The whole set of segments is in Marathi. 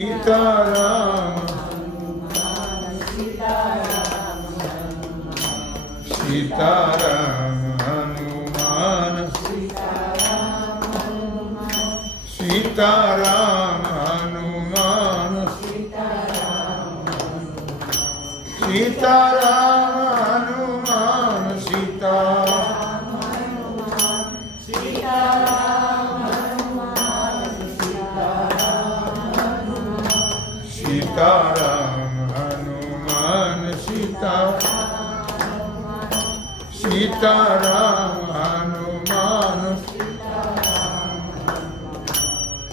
सीताराम सीताराम हनुमान सीताराम हनुमान सीताराम हनुमान सीताराम हनुमान सीताराम हनुमान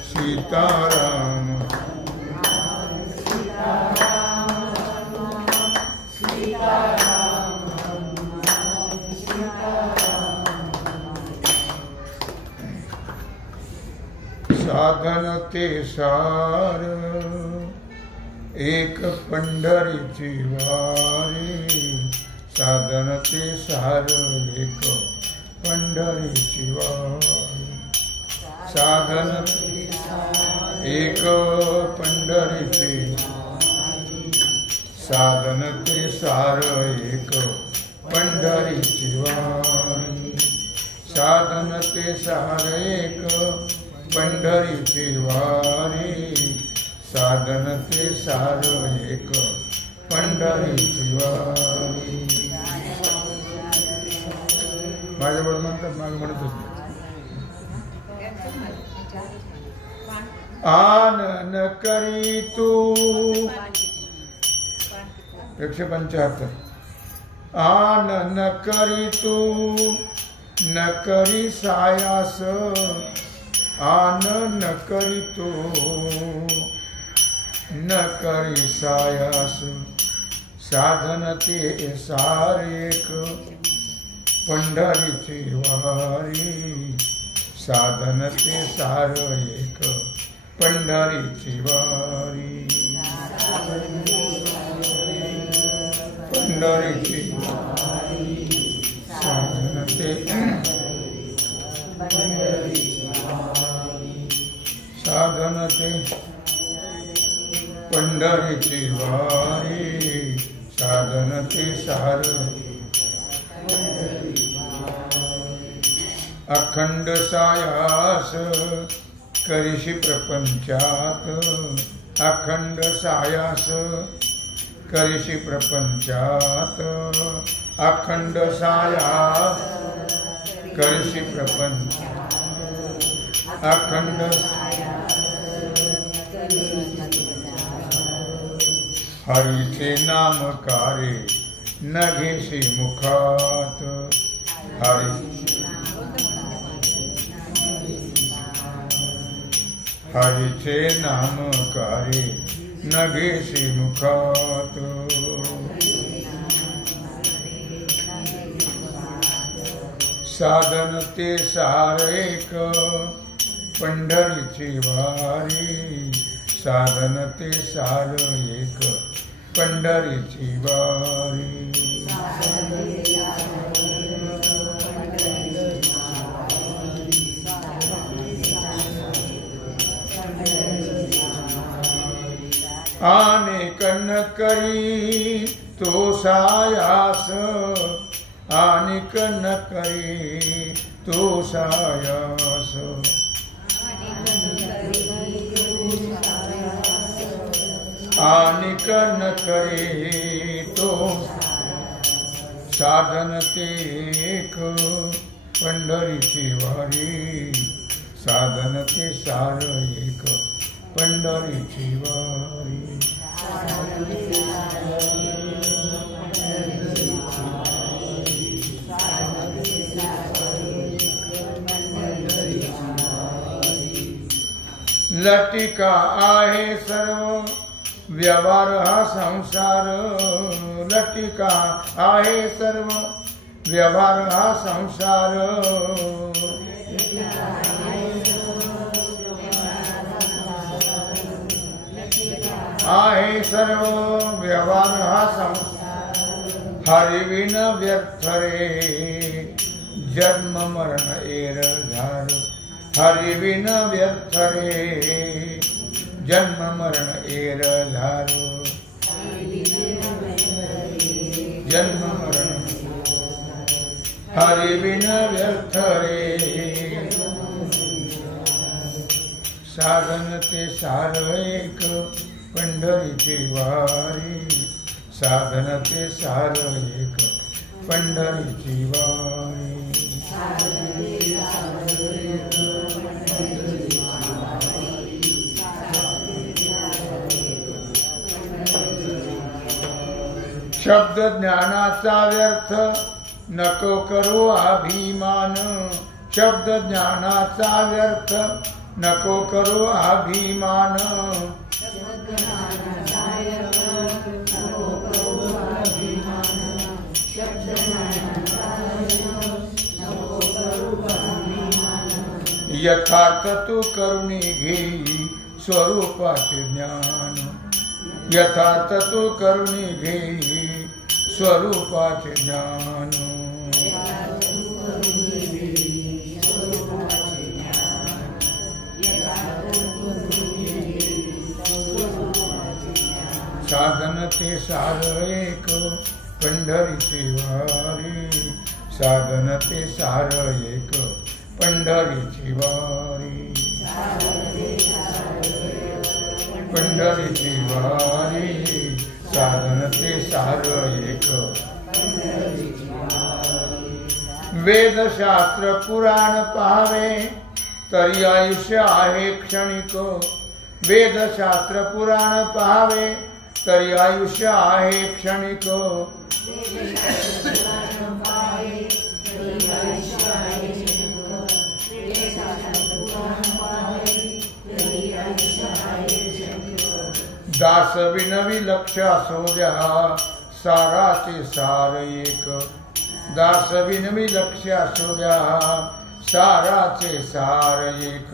सीताराम साधन ते सार एक पंढरीची वारी साधन ते सार एक पंढरीची वारी साधन एक पंढरीची साधन ते सार एक पंढरीची वारी साधन ते सार एक पंढरीची वारी साधन ते सार एक पंढरीची वारी माझ्याबरोबर म्हणतात मागे म्हणत होते आनन करी तू 175 आनन करी तू न करी सायास आनन करी तू न करी सायास साधन ते सार एक पंढरीची वारी साधन ते सार एक पंढरीची वारी पंढरीची साधन ते साधन ते पंढरीची वारी साधन ते सार अखंड सायास करीशी प्रपंचात अखंड सायास करीशी प्रपंचात अखंड सायास करीशी प्रपंच अखंड हरीचे नामकारे न घेशी मुखात हरीचे नामकारे न घेशी मुखात साधन ते सार एक पंढरीची वारी साधन ते सार एक पंढरीची वारी अनेक न करी तो सायास अनेक न करी तो सायास अनेक न करे तो साधन ते एक पंढरीची वारी साधन ते सार एक पंढरीची वारी लटिका आहे सर्व व्यवहार हा संसार लटिका आहे सर्व व्यवहार हा संसार आहे सर्व व्यवहार हा संसार हरिविन व्यर्थ रे जन्म मरण एर झार हरिविन व्यर्थ रे जन्म मरण एर धारो जन्म मरण हरि बिन व्यर्थ रे साधन ते सार एक पंढरीची वारी साधन ते सार एक पंढरीची वारी शब्द ज्ञानाचा व्यर्थ नको करू अभिमान शब्द ज्ञानाचा व्यर्थ नको करू अभिमान यथार्थ तू करुणी घेई स्वरूपाचे ज्ञान यथार्थ तू करुणी घेई स्वरूपाचे ज्ञान साधन ते सार एक पंढरीची वारी साधन ते सार एक पंढरीची वारी पंढरीची वारी साधन ते सार एक वेदशास्त्र पुराण पाहावे तरी आयुष्य आहे क्षणिक वेदशास्त्र पुराण पाहावे तरी आयुष्य आहे क्षणिक दास विनवी लक्ष असो द्या साराचे सार एक दास विनवी लक्ष असो द्या साराचे सार एक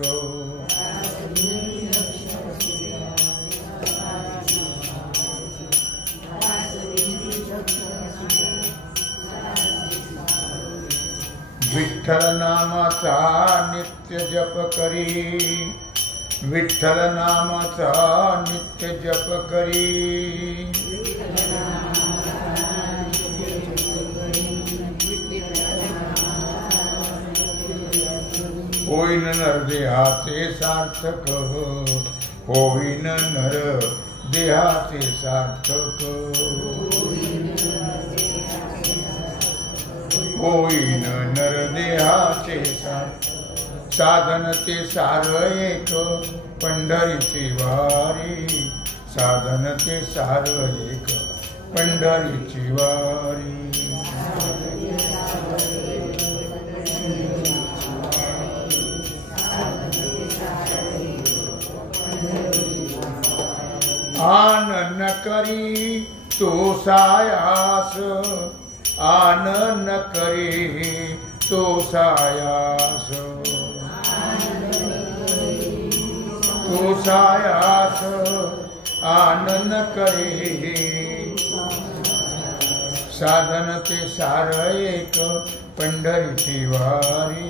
विठ्ठल नामाचा नित्य जप करी विठ्ठल नामाचा नित्य जप करी होईन नर देहाचे सार्थक होईन नर देहाचे सार्थक होईन नर देहाचे सार्थक साधन ते सार एक पंढरीची वारी साधन ते सार एक पंढरीची वारी आनन करी तो सायास आनन करी तो सायास तो सायास आनन करे साधन ते सार एक पंढरीची वारी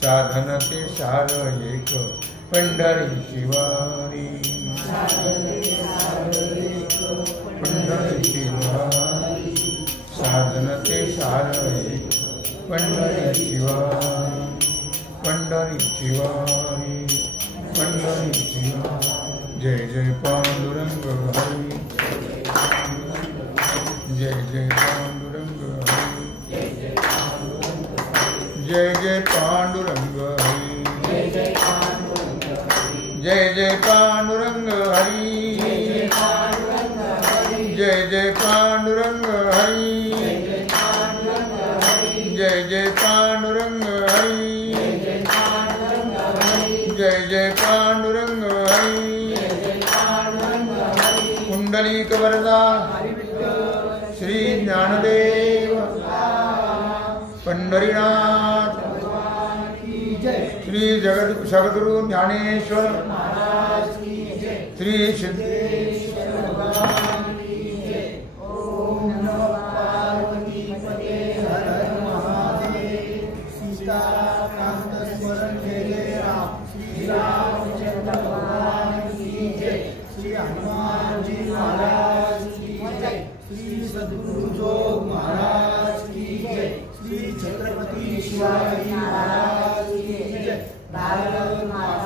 साधन ते सार एक पंढरीची वारी पंढरीची वारी साधन ते सार एक पंढरीची वारी पंढरीची वारी पंढरीची वारी जय जय पांडुरंग हरी जय जय पांडुरंग हरी जय जय पांडुरंग हरी जय जय पांडुरंग हरी जय जय पांडुरंग हरी जय जय पांडुरंग हरी जय जय पांडुरंग हरी कुंडलिक वरदा श्री ज्ञानदेव पंढरीनाथ श्री जगद्गुरु ज्ञानेश्वर श्री सिद्धेश्वर भगवान की जय। ओम नमः पार्वती पते हर हर महादेव सीताकांत स्मरण जय जय राम श्री रामचंद्र भगवान की जय। हनुमान जी महाराज की जय। श्री सद्गुरु जोग महाराज की जय। श्री छत्रपति शिवाजी महाराज की जय। भारत माता